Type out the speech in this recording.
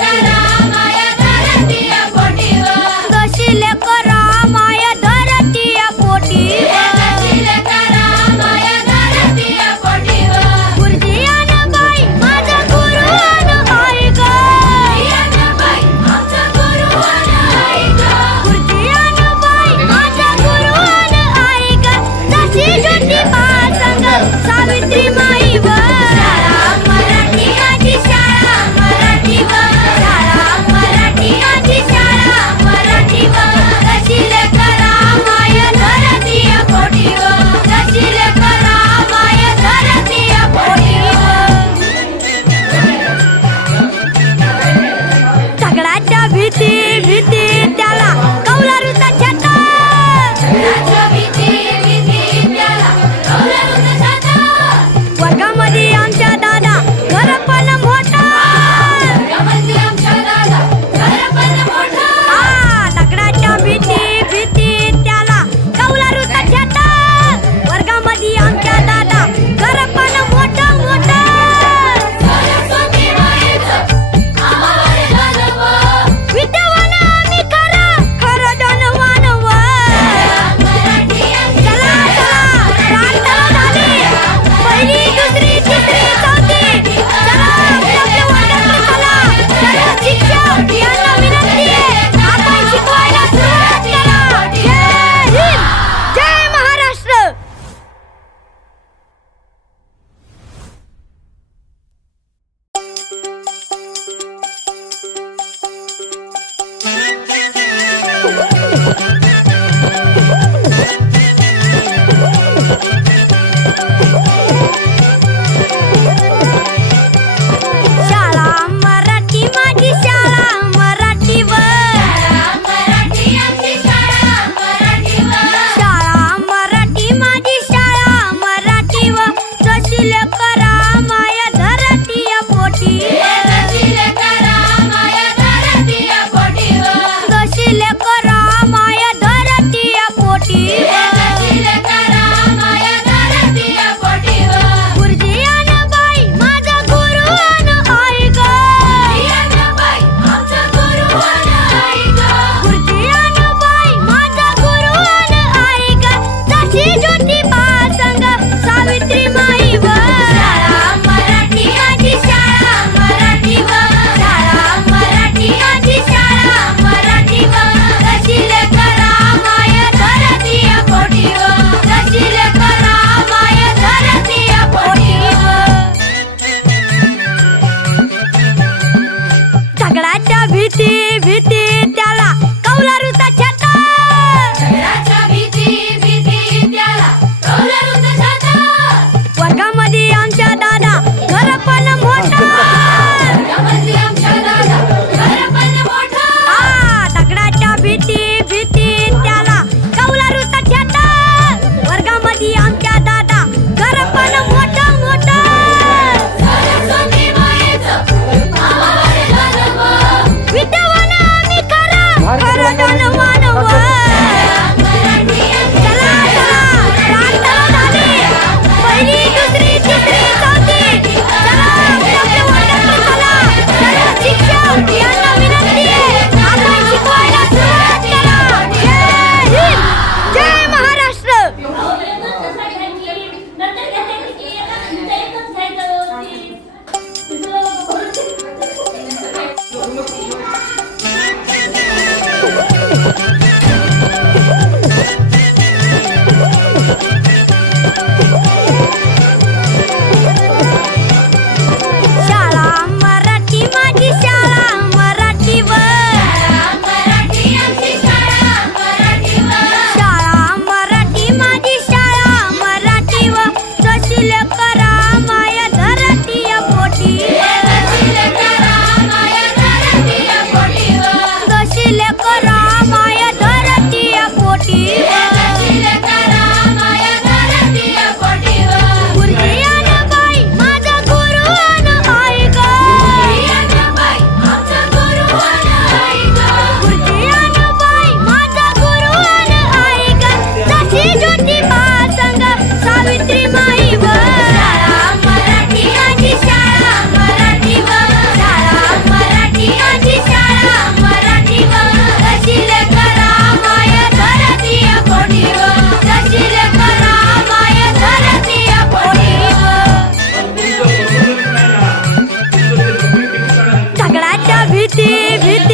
करा माया धरती भीती भीती त्याला कौलारूचा छाता. झगड्याच्या भीती भीती त्याला कौलारूचा छाता. वर्गामध्ये आमच्या दादा घर पण मोठा. वर्गामध्ये आमच्या दादा घर पण मोठा. दगडाच्या भीती भीती त्याला कौलारूचा छाता. वर्गामध्ये आमच्या दादा घर पण मोठं मोठं. सरस्वती मायेचं आम्हाकडे दानव. विद्यावान आम्ही खरं खरं धनवान व. चला चला प्रार्थना झाली. पहिली दुसरी तिसरी चौथी. चला आपल्या वर्गात चला. सर्व शिक्षक यांना विनंती आहे, आपण शिकवायला सुरुवात करा. जय हिंद, जय महाराष्ट्र. शाळा मराठी माझी शाळा मराठीवर. मराठी आमची शाळा मराठीवर. शाळा मराठी माझी शाळा मराठीवर. जशी लेकरा माया धरतीय पोटी. जशी लेकरा माया धरतीय पोटीवर. जशी लेकरा माया धरतीय पोटी. जशी लेकरा माया धरतीय पोटीवर. गुरुजी अन बाई माझा गुरु अन आई ग. बाई आमचा गुरु अन आई ग. गुरुजी अन बाई माझा गुरु अन आई ग. जशी ज्योतिबा संग सावित्री माई व. शाळा मराठी आमची शाळा मराठीवर. शाळा मराठी आमची शाळा मराठीवर. जशी लेकरा माया धरतीय पोटीवर. जशी लेकरा माया धरतीय पोटीवर. झगडाच्या भीती भीती